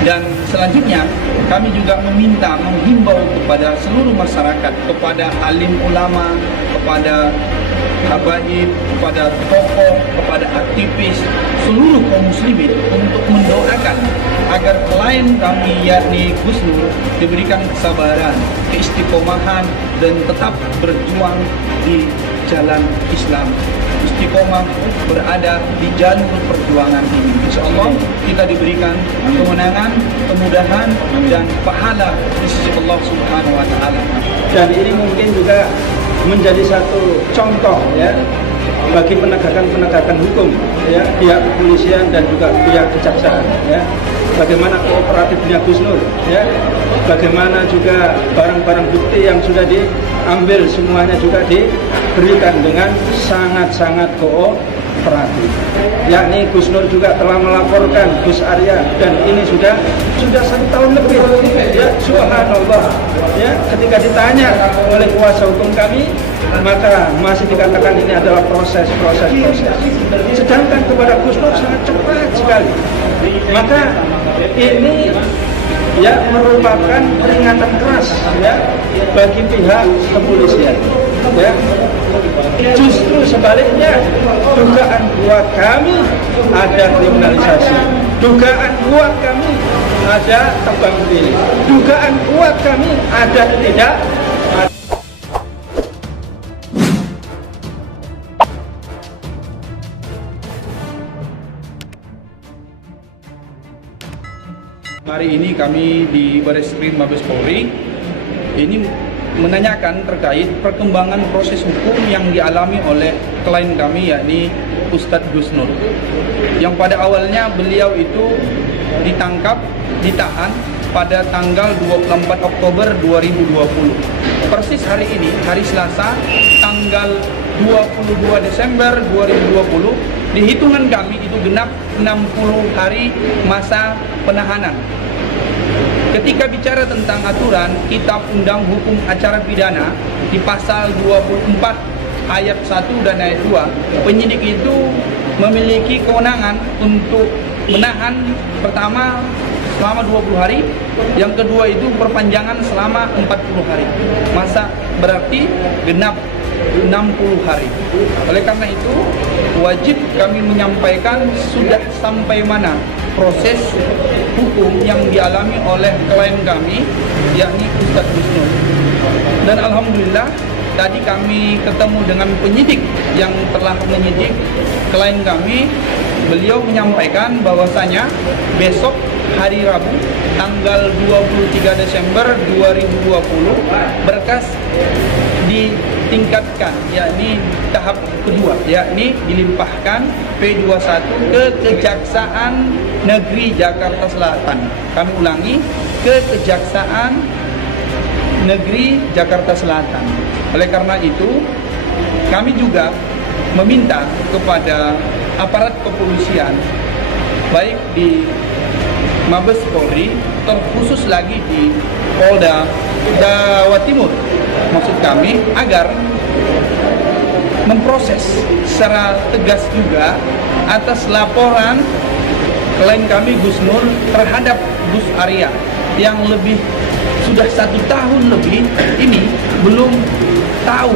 Dan selanjutnya kami juga menghimbau kepada seluruh masyarakat, kepada alim ulama, kepada habaib, kepada tokoh, kepada aktivis, seluruh kaum muslimin untuk mendoakan agar klien kami yakni Gus Nur diberikan kesabaran, keistiqomahan, dan tetap berjuang di jalan Islam, istiqomah berada di jalur perjuangan ini. Insya Allah kita diberikan kemenangan, kemudahan, dan pahala di sisi Allah Subhanahu Wa Taala. Dan ini mungkin juga menjadi satu contoh ya bagi penegakan hukum ya, pihak kepolisian dan juga pihak kejaksaan ya. Bagaimana kooperatifnya Gus Nur ya, bagaimana juga barang-barang bukti yang sudah diambil semuanya juga diberikan dengan sangat-sangat kooperatif. Yakni Gus Nur juga telah melaporkan Gus Arya, dan ini sudah 1 tahun lebih ya, subhanallah ya. Ketika ditanya oleh kuasa hukum kami, maka masih dikatakan ini adalah proses. Sedangkan kepada Gus Nur sangat cepat sekali. Maka ini ya merupakan peringatan keras ya bagi pihak kepolisian ya. Justru sebaliknya, dugaan kuat kami ada kriminalisasi, dugaan kuat kami ada tebang pilih, dugaan kuat kami ada tidak. Hari ini kami di Bareskrim Mabes Polri ini menanyakan terkait perkembangan proses hukum yang dialami oleh klien kami, yakni Ustadz Gus Nur, yang pada awalnya beliau itu ditahan pada tanggal 24 Oktober 2020. Persis hari ini, hari Selasa, tanggal 22 Desember 2020, di hitungan kami itu genap 60 hari masa penahanan. Ketika bicara tentang aturan Kitab Undang Hukum Acara Pidana di pasal 24 ayat 1 dan ayat 2, penyidik itu memiliki kewenangan untuk menahan pertama selama 20 hari, yang kedua itu perpanjangan selama 40 hari. Masa berarti genap 60 hari. Oleh karena itu, wajib kami menyampaikan sudah sampai mana proses hukum yang dialami oleh klien kami, yakni Ustadz Gus Nur. Dan alhamdulillah tadi kami ketemu dengan penyidik yang telah menyidik klien kami. Beliau menyampaikan bahwasanya besok hari Rabu tanggal 23 Desember 2020 berkas ditingkatkan, yakni tahap kedua, yakni dilimpahkan P21 ke Kejaksaan Negeri Jakarta Selatan. Kami ulangi, ke Kejaksaan Negeri Jakarta Selatan. Oleh karena itu, kami juga meminta kepada aparat kepolisian, baik di Mabes Polri, terkhusus lagi di Polda Jawa Timur, maksud kami, agar memproses secara tegas juga atas laporan klien kami Gus Nur terhadap Gus Arya yang sudah 1 tahun lebih ini belum tahu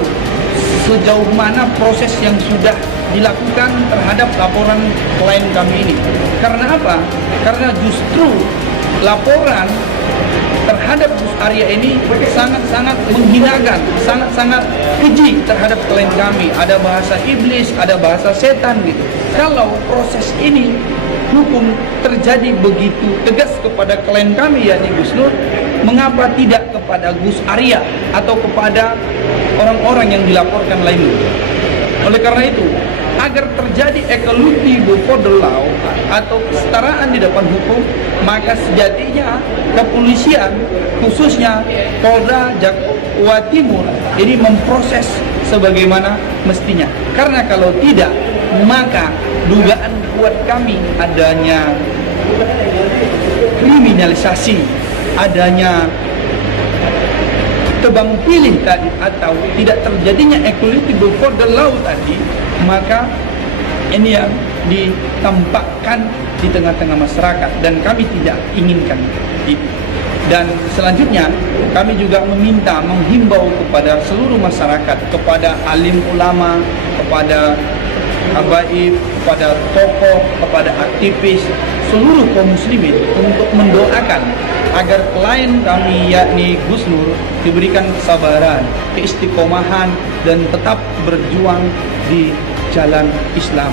sejauh mana proses yang sudah dilakukan terhadap laporan klien kami ini. Karena apa? Karena justru laporan terhadap Gus Arya ini sangat-sangat menghinakan, sangat-sangat keji terhadap klien kami. Ada bahasa iblis, ada bahasa setan gitu. Kalau proses ini hukum terjadi begitu tegas kepada klien kami, yakni Gus Nur, mengapa tidak kepada Gus Arya atau kepada orang-orang yang dilaporkan lainnya? Oleh karena itu, agar terjadi equality before the law atau kesetaraan di depan hukum, maka sejatinya kepolisian, khususnya Polda Jawa Timur, ini memproses sebagaimana mestinya. Karena kalau tidak, maka dugaan kuat kami adanya kriminalisasi, adanya tebang pilih tadi, atau tidak terjadinya equality before the law tadi, maka ini yang ditampakkan di tengah-tengah masyarakat, dan kami tidak inginkan itu. Dan selanjutnya kami juga menghimbau kepada seluruh masyarakat, kepada alim ulama, kepada habaib, kepada tokoh, kepada aktivis, seluruh kaum muslimin untuk mendoakan agar klien kami yakni Gus Nur diberikan kesabaran, keistiqomahan, dan tetap berjuang di jalan Islam.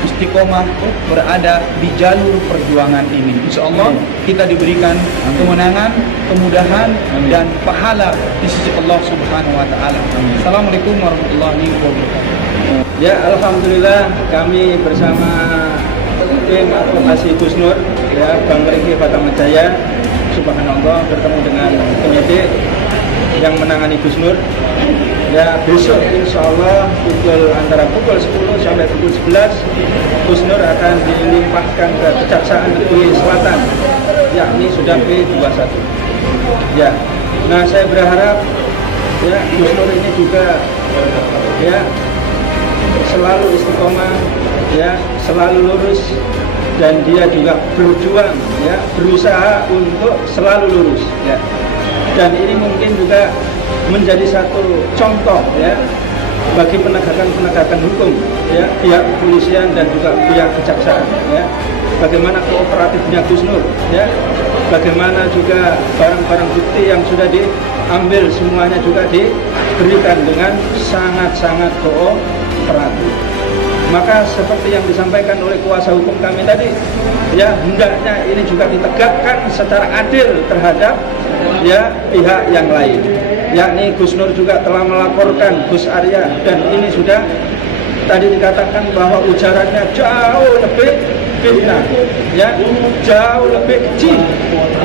Istiqomah berada di jalur perjuangan ini. Insya Allah kita diberikan kemenangan, kemudahan, dan pahala di sisi Allah Subhanahu wa Ta'ala. Assalamualaikum warahmatullahi wabarakatuh. Ya, alhamdulillah kami bersama tim advokasi Gus Nur, ya, Bang Riki Fatamajaya, subhanallah, bertemu dengan penyidik yang menangani Gus Nur. Ya, besok insya Allah antara pukul 10 sampai pukul 11 Gus Nur akan dilimpahkan ke Kejaksaan Negeri Selatan, yakni sudah P21. Ya, nah saya berharap ya Gus Nur ini juga ya selalu istiqomah, ya selalu lurus, dan dia juga berjuang, ya berusaha untuk selalu lurus, ya. Dan ini mungkin juga menjadi satu contoh, ya, bagi penegakan hukum, ya, pihak kepolisian dan juga pihak kejaksaan, ya. Bagaimana kooperatifnya Gus Nur, ya, bagaimana juga barang-barang bukti yang sudah diambil semuanya juga diberikan dengan sangat-sangat kooperatif. Maka seperti yang disampaikan oleh kuasa hukum kami tadi, ya hendaknya ini juga ditegakkan secara adil terhadap ya pihak yang lain. Yakni Gus Nur juga telah melaporkan Gus Arya, dan ini sudah tadi dikatakan bahwa ujarannya jauh lebih fitnah, ya jauh lebih kecil,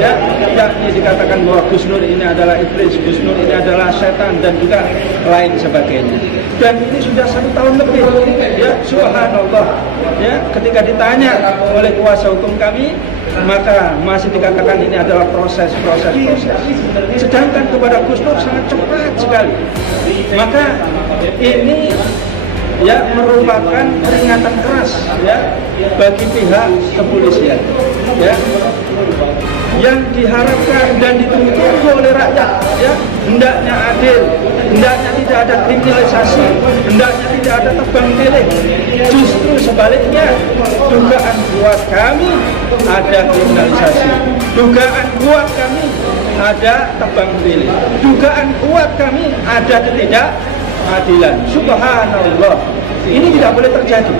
ya yakni dikatakan bahwa Gus Nur ini adalah iblis, Gus Nur ini adalah setan, dan juga lain sebagainya. Dan ini sudah 1 tahun lebih, ya subhanallah, ya ketika ditanya oleh kuasa hukum kami, maka masih dikatakan ini adalah proses. Sedangkan kepada Gus Nur sangat cepat sekali. Maka ini ya merupakan peringatan keras, ya bagi pihak kepolisian, ya yang diharapkan dan ditunggu oleh rakyat, ya hendaknya adil, hendaknya tidak ada kriminalisasi, hendaknya tidak ada tebang pilih. Justru sebaliknya, dugaan kuat kami ada kriminalisasi, dugaan kuat kami ada tebang pilih, dugaan kuat kami ada ketidakadilan. Subhanallah, ini tidak boleh terjadi.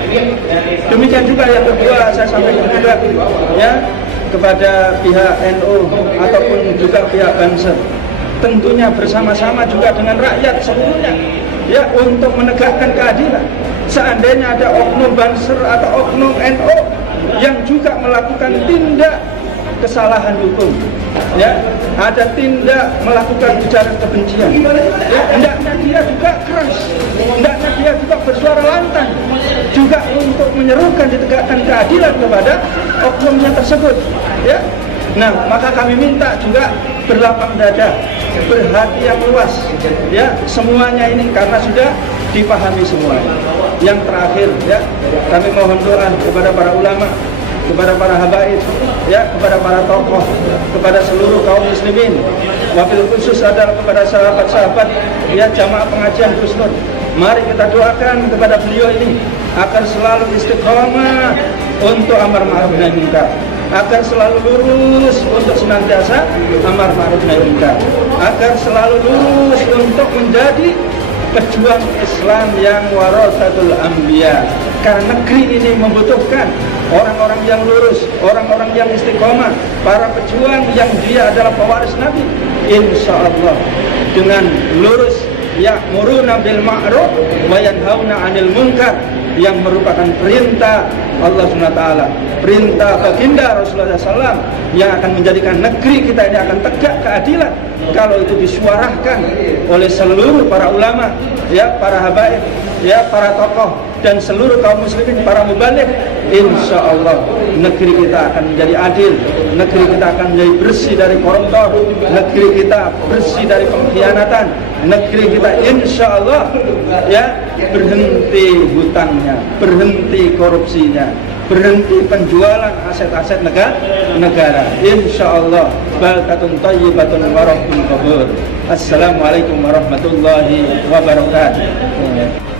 Demikian juga yang kedua, saya sampaikan juga, ya kepada pihak NU ataupun juga pihak Banser, tentunya bersama-sama juga dengan rakyat seluruhnya, ya untuk menegakkan keadilan. Seandainya ada oknum Banser atau oknum NU yang juga melakukan tindak kesalahan hukum, ya ada tindak melakukan ujaran kebencian, ya hendaknya dia juga keras, hendaknya dia juga bersuara lantang juga untuk menyerukan ditegakkan keadilan kepada oknumnya tersebut, ya. Nah, maka kami minta juga berlapang dada, berhati yang luas, ya semuanya ini karena sudah dipahami semua. Yang terakhir, ya kami mohon doa kepada para ulama, kepada para habaib, ya kepada para tokoh, kepada seluruh kaum muslimin, wabil khusus adalah kepada sahabat-sahabat, ya jamaah pengajian Gus Nur. Mari kita doakan kepada beliau ini agar selalu istiqomah untuk amar ma'ruf nahi munkar, agar selalu lurus untuk senantiasa amar ma'ruf nahi munkar, agar selalu lurus untuk menjadi pejuang Islam yang warasatul anbiya. Karena negeri ini membutuhkan orang-orang yang lurus, orang-orang yang istiqomah, para pejuang yang dia adalah pewaris Nabi. Insya Allah dengan lurus ya'muruna bil ma'ruf wa yanhauna 'anil munkar, yang merupakan perintah Allah SWT, perintah baginda Rasulullah SAW, yang akan menjadikan negeri kita ini akan tegak keadilan kalau itu disuarakan oleh seluruh para ulama, ya para habaib, ya para tokoh, dan seluruh kaum muslimin, para mubaligh. Insya Allah negeri kita akan menjadi adil, negeri kita akan menjadi bersih dari koruptor, negeri kita bersih dari pengkhianatan, negeri kita insya Allah ya berhenti hutangnya, berhenti korupsinya, berhenti penjualan aset-aset negara. Insyaallah baldatun thayyibatun wa rabbun ghafur. Assalamualaikum warahmatullahi wabarakatuh.